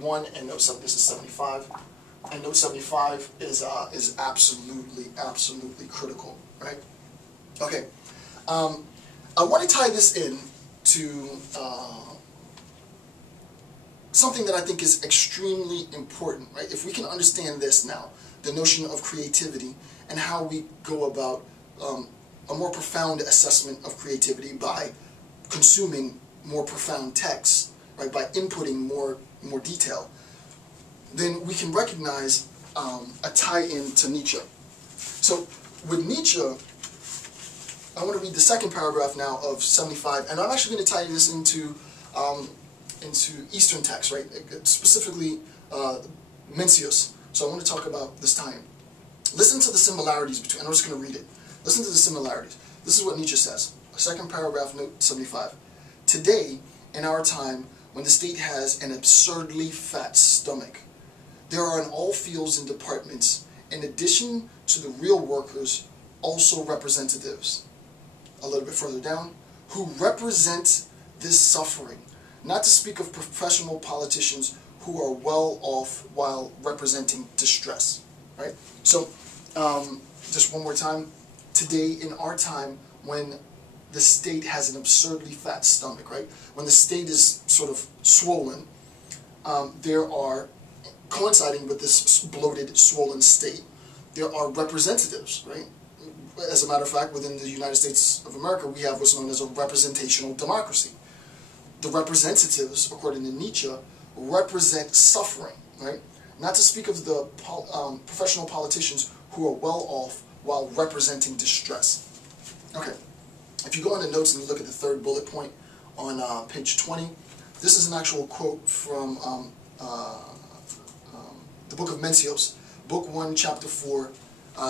71 and note 7. This is 75, and note 75 is absolutely critical, right? Okay, I want to tie this in to something that I think is extremely important, right? If we can understand this now, the notion of creativity and how we go about a more profound assessment of creativity by consuming more profound texts, right? By inputting more detail, then we can recognize a tie-in to Nietzsche. So with Nietzsche, I want to read the second paragraph now of 75, and I'm actually going to tie this into Eastern texts, right? Specifically Mencius. So I want to talk about this time. Listen to the similarities between, and I'm just going to read it. Listen to the similarities. This is what Nietzsche says. Second paragraph, note 75. Today, in our time, when the state has an absurdly fat stomach, there are in all fields and departments, in addition to the real workers, also representatives. A little bit further down, who represent this suffering, not to speak of professional politicians who are well off while representing distress, right? So, just one more time, today in our time when the state has an absurdly fat stomach, right? When the state is sort of swollen, there are, coinciding with this bloated, swollen state, there are representatives, right? As a matter of fact, within the United States of America, we have what's known as a representational democracy. The representatives, according to Nietzsche, represent suffering, right? Not to speak of the professional politicians who are well off while representing distress. Okay, if you go into notes and you look at the third bullet point on page 20, this is an actual quote from the book of Mencius, book 1, chapter 4,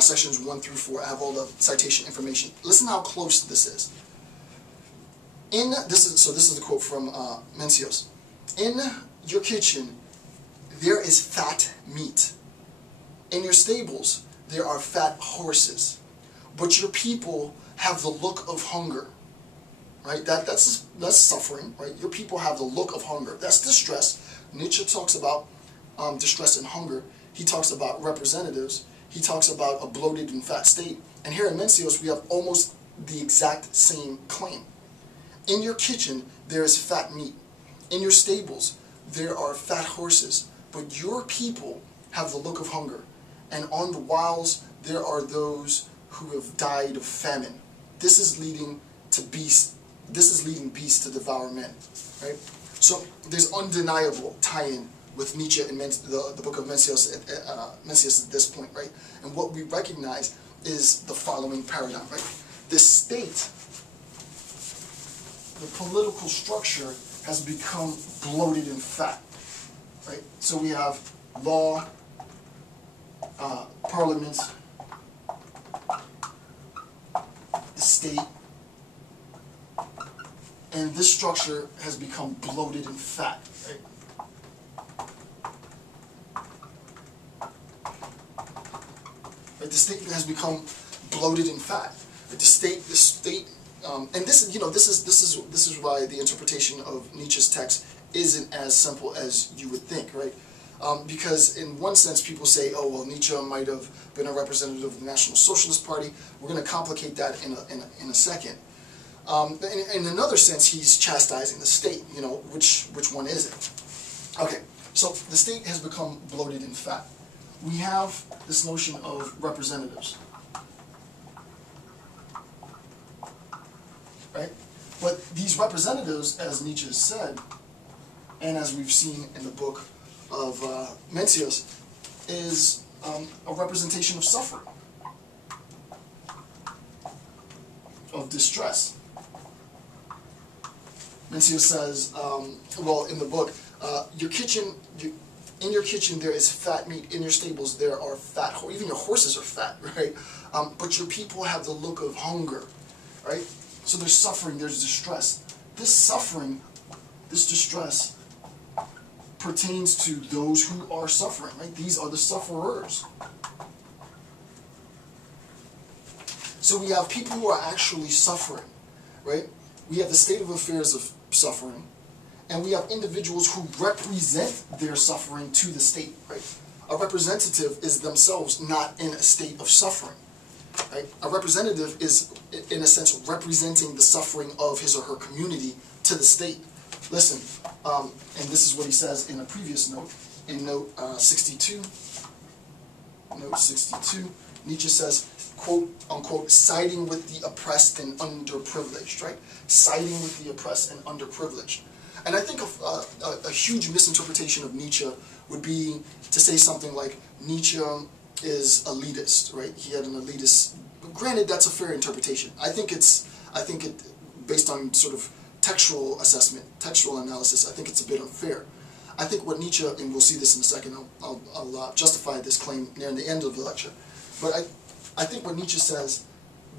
sections 1 through 4. I have all the citation information. Listen how close this is. This is the quote from Mencius. In your kitchen, there is fat meat. In your stables, there are fat horses. But your people have the look of hunger. Right? That's suffering. Right? Your people have the look of hunger. That's distress. Nietzsche talks about distress and hunger. He talks about representatives. He talks about a bloated and fat state. And here in Mencius, we have almost the exact same claim. In your kitchen, there is fat meat. In your stables, there are fat horses. But your people have the look of hunger. And on the wilds, there are those who have died of famine. This is leading to beasts. This is leading beasts to devour men. Right? So there's undeniable tie-in with Nietzsche and the book of Mencius at this point, right? And what we recognize is the following paradigm, right? The state, the political structure has become bloated and fat, right? So we have law, parliament, the state, and this structure has become bloated and fat, right? The state has become bloated and fat. The state, and this is, this is why the interpretation of Nietzsche's text isn't as simple as you would think, right? Because in one sense, people say, oh well, Nietzsche might have been a representative of the National Socialist Party. We're going to complicate that in a second. In another sense, he's chastising the state. Which one is it? Okay, so the state has become bloated and fat. We have this notion of representatives, right? But these representatives, as Nietzsche has said, and as we've seen in the book of Mencius, is a representation of suffering, of distress. Mencius says, well, in the book, in your kitchen there is fat meat. In your stables there are fat horses. Even your horses are fat, right? But your people have the look of hunger, right? So there's suffering, there's distress. This suffering, this distress, pertains to those who are suffering, right? These are the sufferers. So we have people who are actually suffering, right? We have the state of affairs of suffering, and we have individuals who represent their suffering to the state, right? A representative is themselves not in a state of suffering, right? A representative is, in a sense, representing the suffering of his or her community to the state. Listen, and this is what he says in a previous note, in note 62. Note 62, Nietzsche says, quote, unquote, siding with the oppressed and underprivileged, right? Siding with the oppressed and underprivileged. And I think a huge misinterpretation of Nietzsche would be to say something like Nietzsche is elitist, right? He had an elitist. Granted, that's a fair interpretation. I think it, based on sort of textual assessment, textual analysis, I think it's a bit unfair. I think what Nietzsche, and we'll see this in a second, I'll justify this claim near the end of the lecture, but I think what Nietzsche says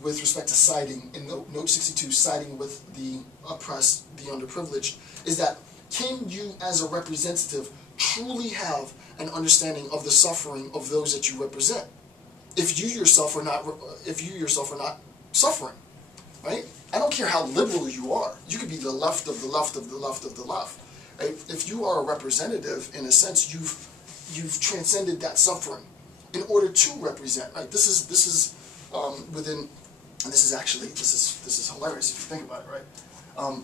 with respect to siding, in note 62, siding with the oppressed, the underprivileged, is that can you as a representative truly have an understanding of the suffering of those that you represent if you yourself are not suffering, right? I don't care how liberal you are. You could be the left of the left of the left of the left. Right? If you are a representative, in a sense, you've transcended that suffering in order to represent. Right? This is within, and this is hilarious if you think about it. Right?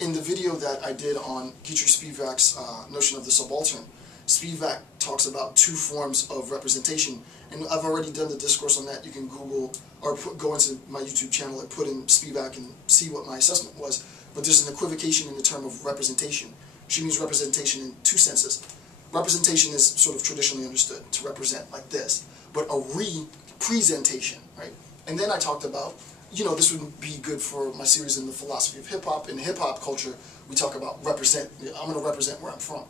In the video that I did on Dietrich Spivak's notion of the subaltern, Spivak talks about two forms of representation, and I've already done the discourse on that. You can Google or go into my YouTube channel and put in Spivak and see what my assessment was. But there's an equivocation in the term of representation. She means representation in two senses. Representation is sort of traditionally understood to represent like this, but a representation, right? And then I talked about, this would be good for my series in the philosophy of hip-hop. In hip-hop culture, we talk about represent. I'm going to represent where I'm from.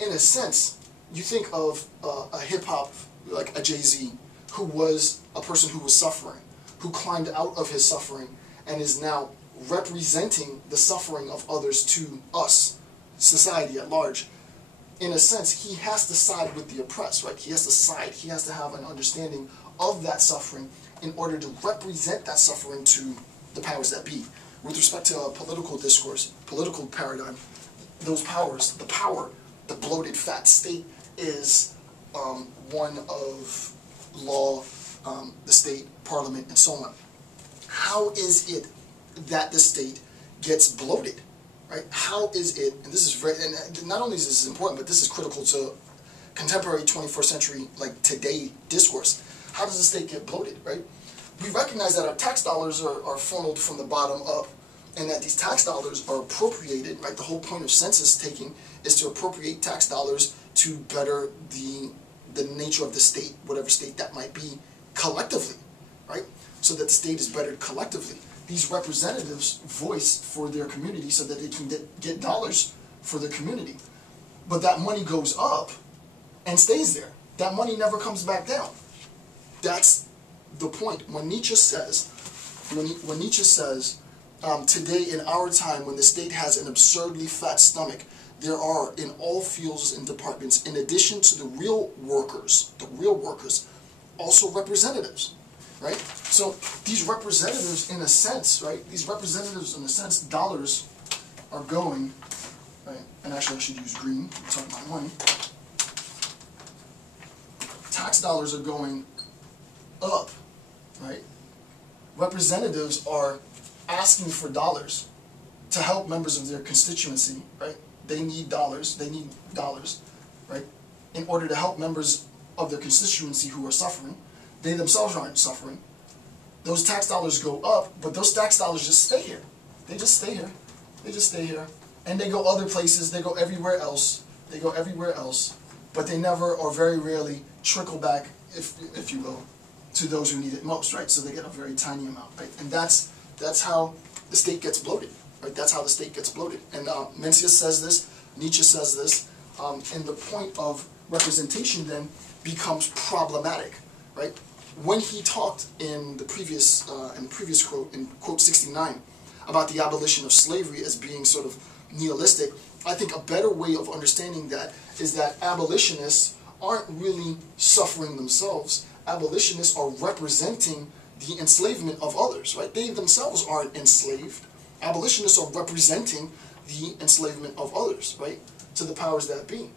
In a sense, you think of a hip-hop, like a Jay-Z, who was a person who was suffering, who climbed out of his suffering and is now representing the suffering of others to us, society at large. In a sense, he has to side with the oppressed, right? He has to side, he has to have an understanding of that suffering in order to represent that suffering to the powers that be. With respect to a political discourse, political paradigm, those powers, the bloated fat state is one of law, the state, parliament, and so on. How is it that the state gets bloated, right? How is it, and this is very, and not only is this important, but this is critical to contemporary 21st century, like today, discourse. How does the state get bloated, right? We recognize that our tax dollars are funneled from the bottom up, and that these tax dollars are appropriated, right? The whole point of census taking is to appropriate tax dollars to better the nature of the state, whatever state that might be, collectively, right? So that the state is bettered collectively. These representatives voice for their community so that they can get dollars for their community. But that money goes up and stays there. That money never comes back down. That's the point. When Nietzsche says, today in our time when the state has an absurdly fat stomach, there are in all fields and departments, in addition to the real workers, also representatives. Right? So these representatives, in a sense, right? These representatives, in a sense, dollars are going, right? And actually, I should use green. I'm talking about money. Tax dollars are going up, right? Representatives are asking for dollars to help members of their constituency, right? They need dollars, right? In order to help members of their constituency who are suffering. They themselves aren't suffering. Those tax dollars go up, but those tax dollars just stay here. They just stay here. They just stay here. And they go other places. They go everywhere else. They go everywhere else. But they never or very rarely trickle back, if you will, to those who need it most, right? So they get a very tiny amount, right? And that's how the state gets bloated, right? That's how the state gets bloated. And Mencius says this, Nietzsche says this, and the point of representation then becomes problematic, right? When he talked in the previous quote, in quote 69, about the abolition of slavery as being sort of nihilistic, I think a better way of understanding that is that abolitionists aren't really suffering themselves. Abolitionists are representing the enslavement of others, right? They themselves aren't enslaved. Abolitionists are representing the enslavement of others, right, to the powers that be.